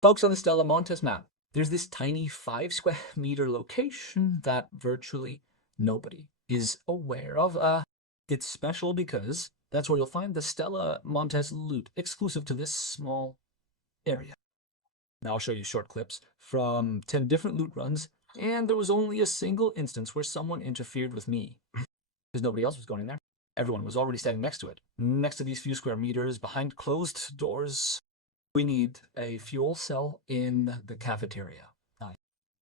Folks, on the Stella Montis map, there's this tiny 5 square meter location that virtually nobody is aware of. It's special because that's where you'll find the Stella Montis loot exclusive to this small area. Now I'll show you short clips from 10 different loot runs, and there was only a single instance where someone interfered with me because nobody else was going in there. Everyone was already standing next to it, next to these few square meters, behind closed doors. We need a fuel cell in the cafeteria.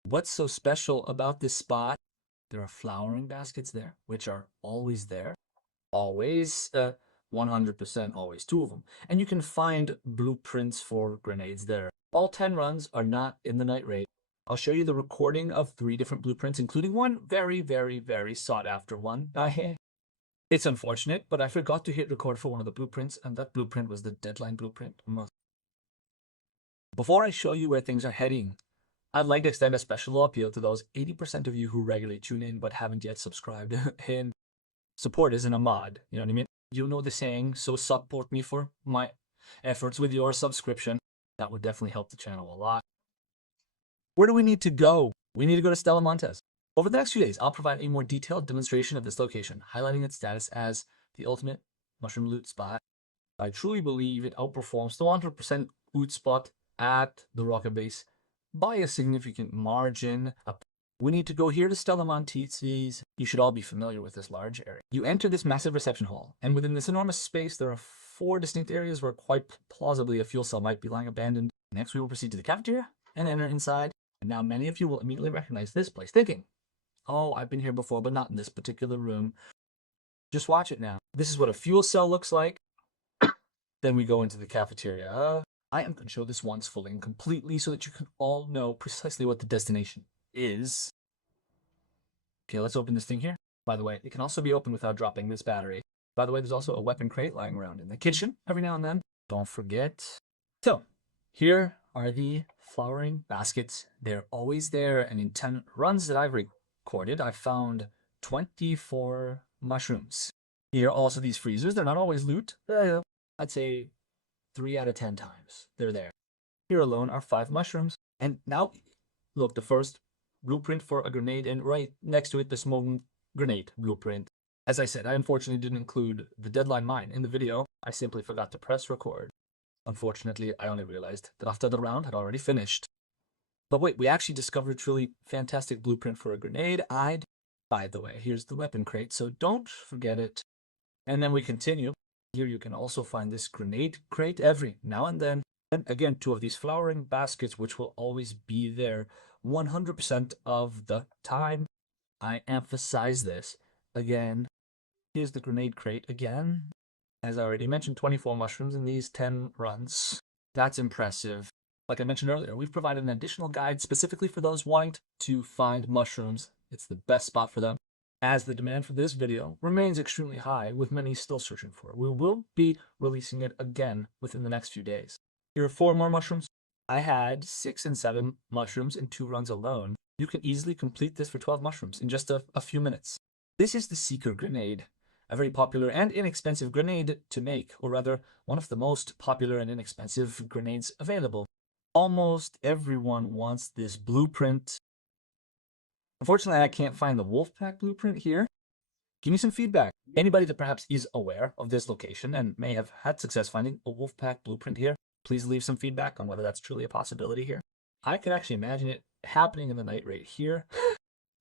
What's so special about this spot? There are flowering baskets there, which are always there. Always, 100% always 2 of them. And you can find blueprints for grenades there. All 10 runs are not in the night raid. I'll show you the recording of 3 different blueprints, including one very, very, very sought after one. It's unfortunate, but I forgot to hit record for one of the blueprints, and that blueprint was the deadline blueprint. Before I show you where things are heading, I'd like to extend a special appeal to those 80% of you who regularly tune in but haven't yet subscribed. And support isn't a mod, you know what I mean? You know the saying, so support me for my efforts with your subscription. That would definitely help the channel a lot. Where do we need to go? We need to go to Stella Montis. Over the next few days, I'll provide a more detailed demonstration of this location, highlighting its status as the ultimate mushroom loot spot. I truly believe it outperforms the 100% loot spot at the rocket base by a significant margin. We need to go here to Stella Montis. You should all be familiar with this large area. You enter this massive reception hall, and within this enormous space, there are 4 distinct areas where quite plausibly a fuel cell might be lying abandoned. Next, we will proceed to the cafeteria and enter inside. And now many of you will immediately recognize this place, thinking, oh, I've been here before, but not in this particular room. Just watch it now. This is what a fuel cell looks like. Then we go into the cafeteria. I am going to show this once fully and completely so that you can all know precisely what the destination is. Okay, let's open this thing here. By the way, it can also be opened without dropping this battery. By the way, there's also a weapon crate lying around in the kitchen every now and then. Don't forget. So, here are the flowering baskets. They're always there, and in 10 runs that I've recorded, I found 24 mushrooms. Here are also these freezers. They're not always loot. I'd say 3 out of 10 times they're there. Here alone are 5 mushrooms. And now, look, the first blueprint for a grenade, and right next to it, the smoking grenade blueprint. As I said, I unfortunately didn't include the deadline mine in the video. I simply forgot to press record. Unfortunately, I only realized that after the round had already finished. But wait, we actually discovered a truly fantastic blueprint for a grenade. By the way, here's the weapon crate, so don't forget it. And then we continue. Here you can also find this grenade crate every now and then. And again, 2 of these flowering baskets, which will always be there 100% of the time. I emphasize this. Again, here's the grenade crate again. As I already mentioned, 24 mushrooms in these 10 runs. That's impressive. Like I mentioned earlier, we've provided an additional guide specifically for those wanting to find mushrooms. It's the best spot for them, as the demand for this video remains extremely high, with many still searching for it. We will be releasing it again within the next few days. Here are 4 more mushrooms. I had 6 and 7 mushrooms in 2 runs alone. You can easily complete this for 12 mushrooms in just a few minutes. This is the Seeker grenade, a very popular and inexpensive grenade to make, or rather, one of the most popular and inexpensive grenades available. Almost everyone wants this blueprint. Unfortunately, I can't find the Wolfpack blueprint here. Give me some feedback. Anybody that perhaps is aware of this location and may have had success finding a Wolfpack blueprint here, please leave some feedback on whether that's truly a possibility here. I could actually imagine it happening in the night raid here.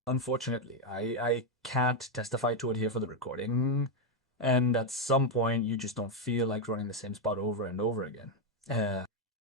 Unfortunately, I can't testify to it here for the recording. And at some point, you just don't feel like running the same spot over and over again.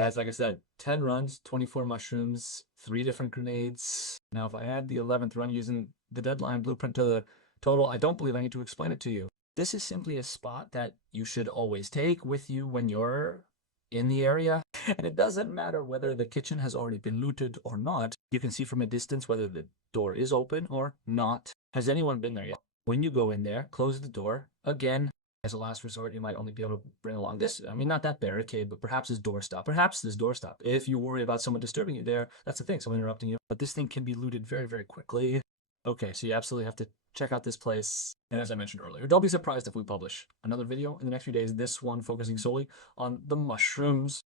As like I said, 10 runs, 24 mushrooms, 3 different grenades. Now, if I add the 11th run using the deadline blueprint to the total, I don't believe I need to explain it to you. This is simply a spot that you should always take with you when you're in the area. And it doesn't matter whether the kitchen has already been looted or not. You can see from a distance whether the door is open or not. Has anyone been there yet? When you go in there, close the door. Again, as a last resort, you might only be able to bring along this. I mean, not that barricade, but perhaps this doorstop. Perhaps this doorstop. If you worry about someone disturbing you there, that's the thing, someone interrupting you. But this thing can be looted very, very quickly. Okay, so you absolutely have to check out this place. And as I mentioned earlier, don't be surprised if we publish another video in the next few days, this one focusing solely on the mushrooms.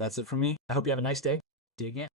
That's it from me. I hope you have a nice day. dig in.